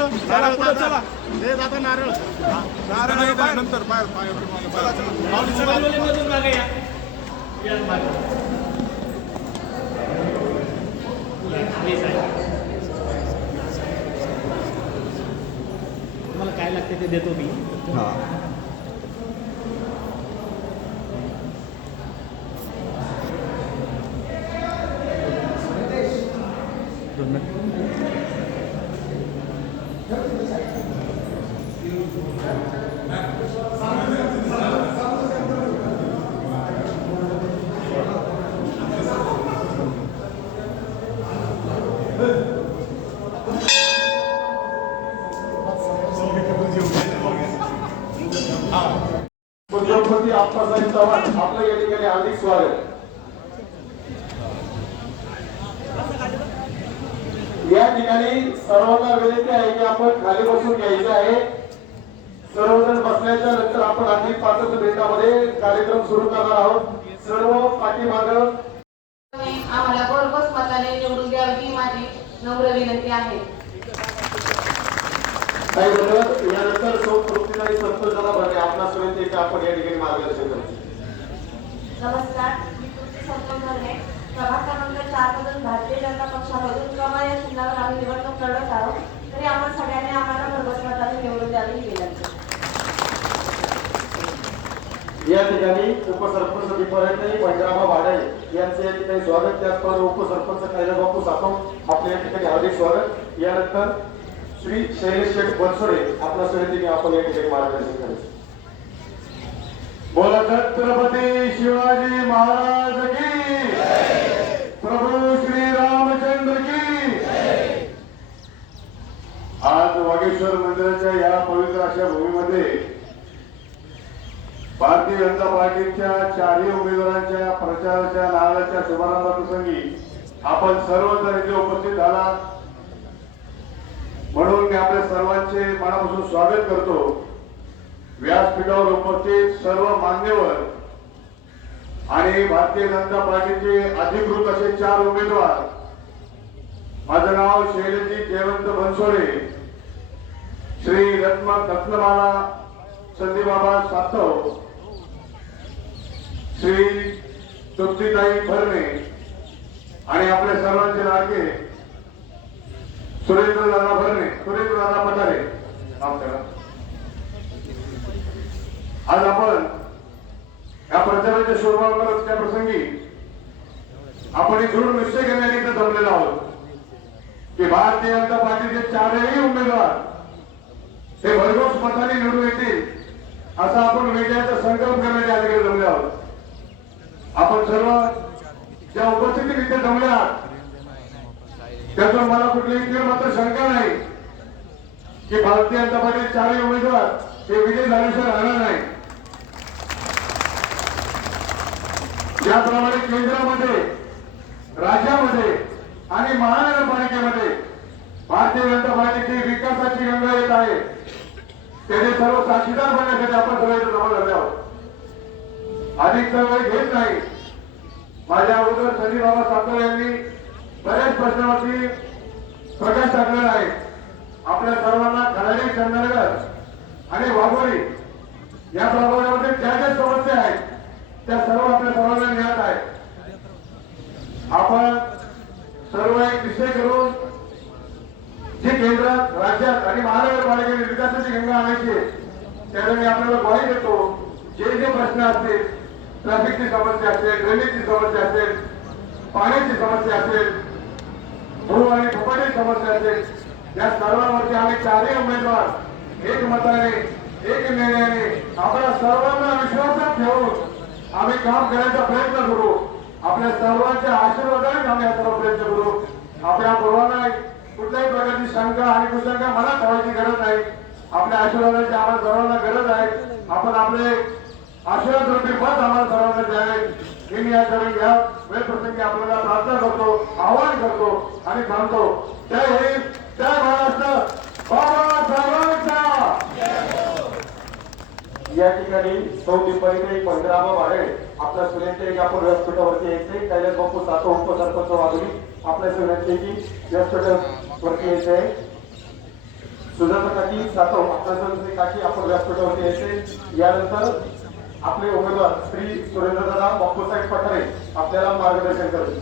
नारळ पुढे चला. हे दादा नारळ नारळ नंतर बाहेर चला तुम्हाला काय लागते ते देतो मी. उद्योगपती आप्पासाहेब चव्हाण आपलं या ठिकाणी हार्दिक स्वागत. या ठिकाणी सर्वांना विनंती आहे की आपण खाली बसून घ्यायचं आहे. सर्वजण बसल्याच्या नंतर आपण आणखी 5 मिनिटांमध्ये कार्यक्रम सुरू करणार आहोत. सर्व पाठीमागं आम्हाला भरघोस मताने निवडून द्यावी ही माझी नम्र विनंती आहे. काही बरोबर यानंतर तृप्तीताई संतोषाला भरणे आपला सुविधेचे आपण या ठिकाणी मार्गदर्शन करतो. नमस्कार, मी तृप्ती संतोष भरणे, प्रभाग क्रमांक 4 मधून भारतीय जनता पक्षामधून कमळ या चिन्हावर आम्ही निवडणूक लढत आहोत. तरी आपण सगळ्यांनी आम्हाला भरघोस मताने निवडून द्यावी ही विनंती. या ठिकाणी उपसरपंच दीपारायताई पंजाबा वाडे यांचे या ठिकाणी स्वागत. त्याचबरोबर उपसरपंच कैलासबापू सातव आपल्या या ठिकाणी हार्दिक स्वागत. यानंतर श्री शैलेश शेठ बनसोडे आपल्या समितीने आपण या ठिकाणी मार्गदर्शन करायचं. बोला छत्रपती शिवाजी महाराज की, प्रभू श्री रामचंद्र की. आज वागेश्वर मंदिराच्या या पवित्र अशा भूमीमध्ये भारतीय जनता पार्टीच्या 4ही उमेदवारांच्या प्रचाराच्या नारळाच्या शुभारंभाप्रसंगी आपण सर्वजण इथे उपस्थित झाला म्हणून मी आपल्या सर्वांचे मनापासून स्वागत करतो. व्यासपीठावर उपस्थित सर्व मान्यवर आणि भारतीय जनता पार्टीचे अधिकृत असे 4 उमेदवार. माझं नाव शैलेशजी जयवंत बनसोडे, श्री रत्नमाला संदीपबाबा सातव, श्री तृप्तीताई भरणे आणि आपल्या सर्वांचे लाडके सुरेंद्रदादा भरणे, सुरेंद्रदादा पठारे. आज आपण या प्रचाराच्या शुभारंभाच्या प्रसंगी आपण एक दृढ निश्चय करण्याने इथे जमलेलो आहोत की भारतीय जनता पार्टीचे 4ही उमेदवार हे भरघोस मताने निवडून येतील असा आपण विजयाचा संकल्प करण्याच्या अधिकारी जमले आहोत. आपण सर्व ज्या उपस्थिती इथे जमले आहात त्यातून मला कुठलीही मात्र शंका नाही की भारतीय जनता पार्टीचे 4ही उमेदवार हे विजय झाल्याशिवाय राहणार नाही. ज्याप्रमाणे केंद्रामध्ये, राज्यामध्ये आणि महानगरपालिकेमध्ये भारतीय जनता पार्टीची विकासाची गंगा येत आहे, त्याचे सर्व साक्षीदार बनण्यासाठी आपण सर्व जमा झाले आहोत. अधिक वेळ घेत नाही. माझ्या अगोदर संदीपबाबा सातव यांनी बऱ्याच प्रश्नावरती प्रकाश टाकलेला आहे. आपल्या सर्वांना खराडी, चंदनगर आणि वाघोरी या प्रभागामध्ये ज्या ज्या समस्या आहेत त्या सर्व आपल्या सर्वांना ज्ञात आहे. आपण सर्व एक निश्चय करून जी केंद्रात, राज्यात आणि महानगरपालिकेने विकासाची गंगा आणायची त्याला मी आपल्याला ग्वाही देतो. जे जे प्रश्न असतील, ट्रॅफिकची समस्या असेल, ड्रेनेजची समस्या असेल, पाण्याची समस्या असेल, भू आणि फुपाटीची समस्या असेल, या सर्वांवरती आम्ही 4ही उमेदवार एक मताने, एक निर्णयाने आपल्या सर्वांना विश्वासात ठेवून आम्ही काम करण्याचा प्रयत्न करू. आपल्या सर्वांच्या आशीर्वादाने आम्ही हा सर्व प्रयत्न करू. आपल्या पूर्वांना कुठल्याही प्रकारची शंका आणि कुशंका मनात ठेवायची गरज नाही. आपल्या आशीर्वादाची आम्हाला सर्वांना गरज आहे. आपण आपले आशीर्वाद रूपी मत आम्हाला सर्वांना द्यावे हे मी या वेळ प्रसंगी आपल्याला प्रार्थना करतो, आवाहन करतो आणि थांबतो. जय हिंद, जय महाराष्ट्र, बाबासाहेबांचा. या ठिकाणी दीपारायताई पंजाबा वाडे आपल्या सुनेचे आपण व्यासपीठावरती यायचे. कैलासबापू सातव उपसरपंच वाघोली आपल्या सुनेची व्यासपीठावरती यायचे. सुजाता काकी सातव आपल्या काकी आपण व्यासपीठावरती यायचे. यानंतर आपले उमेदवार श्री सुरेंद्रदादा बापूसाहेब पठारे आपल्याला मार्गदर्शन करतील.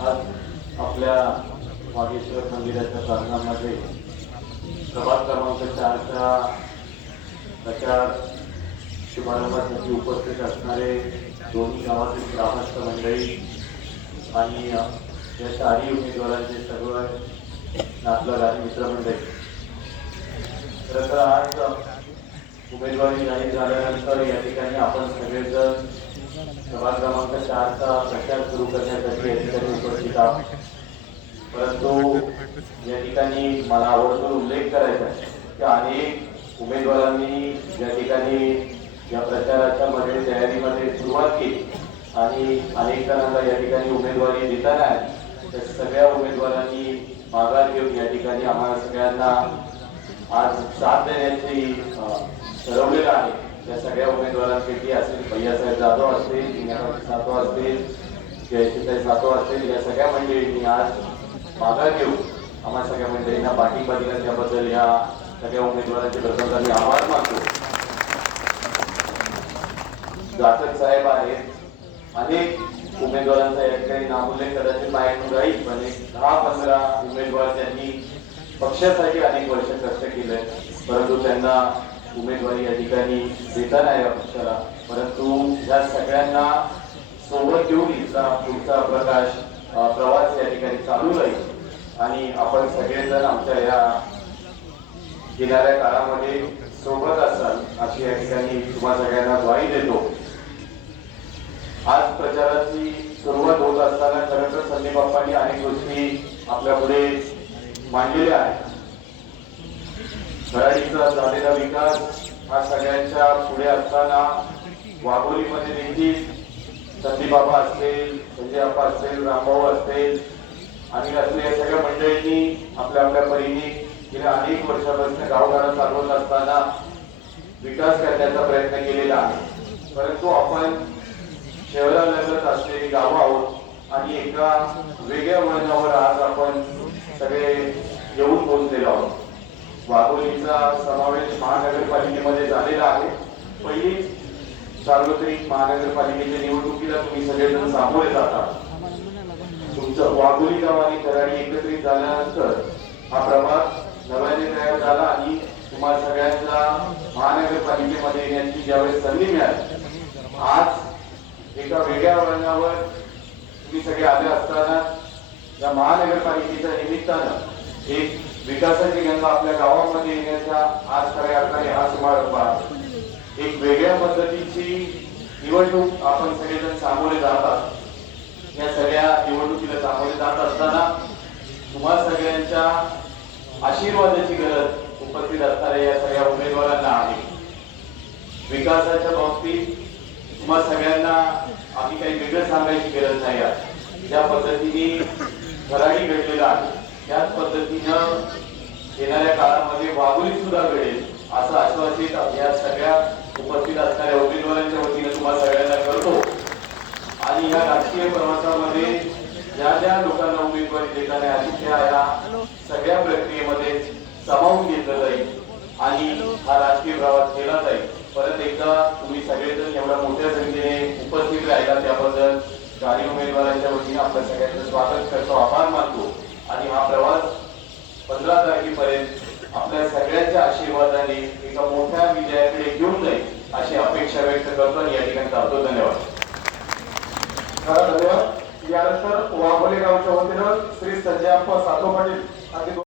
आज आपल्या वागेश्वर मंदिराच्या प्रांगणामध्ये प्रभाग क्रमांक 4च्या प्रचार शुभारंभासाठी उपस्थित असणारे दोन्ही गावातील ग्रामस्थ मंडळी आणि या चारही उमेदवारांचे सर्व नातलग आणि मित्रमंडळी. खरं तर आज उमेदवारी जाहीर झाल्यानंतर या ठिकाणी आपण सगळेजण प्रभाग क्रमांक 4चा प्रचार सुरू करण्यासाठी या ठिकाणी उपस्थित आहोत. परंतु या ठिकाणी मला आवर्जून उल्लेख करायचा आहे की अनेक उमेदवारांनी या ठिकाणी या प्रचाराच्या मध्ये तयारीमध्ये सुरुवात केली आणि अनेक जणांना या ठिकाणी उमेदवारी देताना त्या सगळ्या उमेदवारांनी माघार घेऊन या ठिकाणी आम्हाला सगळ्यांना आज साथ देण्याची ठरवलेलं आहे. त्या सगळ्या उमेदवारांपैकी असतील भैयासाहेब जाधव असतील, इंदिराबाई सातव असतील, जयश्रीताई सातव असतील, या सगळ्या मंडळींनी आज माघार घेऊन आम्हा सगळ्या मंडळींना पाठिंबा दिला. त्याबद्दल या सगळ्या उमेदवारांचे प्रथम मी आभार मानतो. जाटक साहेब आहेत, अनेक उमेदवारांचा या ठिकाणी नामोल्लेख कदाचित नाही राहील, पण 10-15 उमेदवार त्यांनी पक्षासाठी अनेक वर्ष कष्ट केले, परंतु त्यांना उमेदवारी या ठिकाणी देता नाही या पक्षाला. परंतु या सगळ्यांना सोबत घेऊन इथला पुढचा प्रवास या ठिकाणी चालू राहील आणि आपण सगळेजण आमच्या या येणाऱ्या काळामध्ये सोबत असाल अशी या ठिकाणी तुम्हा सगळ्यांना ग्वाही देतो. आज प्रचाराची सुरुवात होत असताना खरं तर संदीप बाप्पांनी अनेक गोष्टी आपल्या पुढे मांडलेल्या आहेत. खराडीचा झालेला विकास हा सगळ्यांच्या पुढे असताना वाघोलीमध्ये देखील संदीप बाबा असतील, संजय बाप्पा असतील, रामभाऊ असतील आणि असलेल्या सगळ्या मंडळींनी आपल्या आपल्या परीने गेल्या अनेक वर्षापासून गावगाडा चालवत असताना विकास करण्याचा प्रयत्न केलेला आहे. परंतु आपण शहरालगत असलेली गावं आहोत आणि एका वेगळ्या वळणावर आज आपण सगळे येऊन पोहोचलेलो आहोत. वाघोलीचा समावेश महानगरपालिकेमध्ये झालेला आहे. पहिली सार्वत्रिक महानगरपालिकेच्या निवडणुकीला तुम्ही सगळेजण सामोरे जातात. तुमचं वाघोली गाव आणि कराडी एकत्रित झाल्यानंतर हा प्रभाग नव्याने तयार झाला आणि तुम्हाला सगळ्यांना महानगरपालिकेमध्ये येण्याची ज्यावेळेस संधी मिळाली, आज एका वेगळ्या वळणावर तुम्ही सगळे आले असताना या महानगरपालिकेच्या निमित्तानं एक विकासाची गंगा आपल्या गावामध्ये येण्याचा आज खऱ्या अर्थाने हा समारंभ आहे. एक वेगळ्या पद्धतीची निवडणूक आपण सगळेजण सामोरे जातात. या सगळ्या निवडणुकीला सामोरे जात असताना तुम्हा सगळ्यांच्या आशीर्वादाची गरज उपस्थित असणाऱ्या या सगळ्या उमेदवारांना आहे. विकासाच्या बाबतीत तुम्हा सगळ्यांना आम्ही काही वेगळं सांगायची गरज नाही आहे. ज्या पद्धतीने खराडी घडलेला आहे त्याच पद्धतीनं येणाऱ्या काळामध्ये वाघोली सुद्धा घडेल असं आश्वासित या सगळ्या उपस्थित असणाऱ्या उमेदवारांच्या वतीने तुम्हाला सगळ्यांना करतो. आणि या राजकीय प्रवासामध्ये ज्या ज्या लोकांना उमेदवारी देताना आली त्या या सगळ्या प्रक्रियेमध्ये सामावून घेतलं जाईल आणि हा राजकीय प्रवास केला जाईल. परत एकदा तुम्ही सगळेजण एवढ्या मोठ्या संख्येने उपस्थित राहिला त्याबद्दल गाडी उमेदवारांच्या वतीने आपल्या सगळ्यांचं स्वागत करतो, आभार मानतो. आणि हा प्रवास 15 तारखेपर्यंत आपल्या सगळ्यांच्या आशीर्वादाने एका मोठ्या विजयाकडे घेऊन जाईल अशी अपेक्षा व्यक्त करतो आणि या ठिकाणी थांबतो. धन्यवाद. धन्यवाद. यानंतर वाघोली गावच्या वतीनं श्री संजय सातव पाटील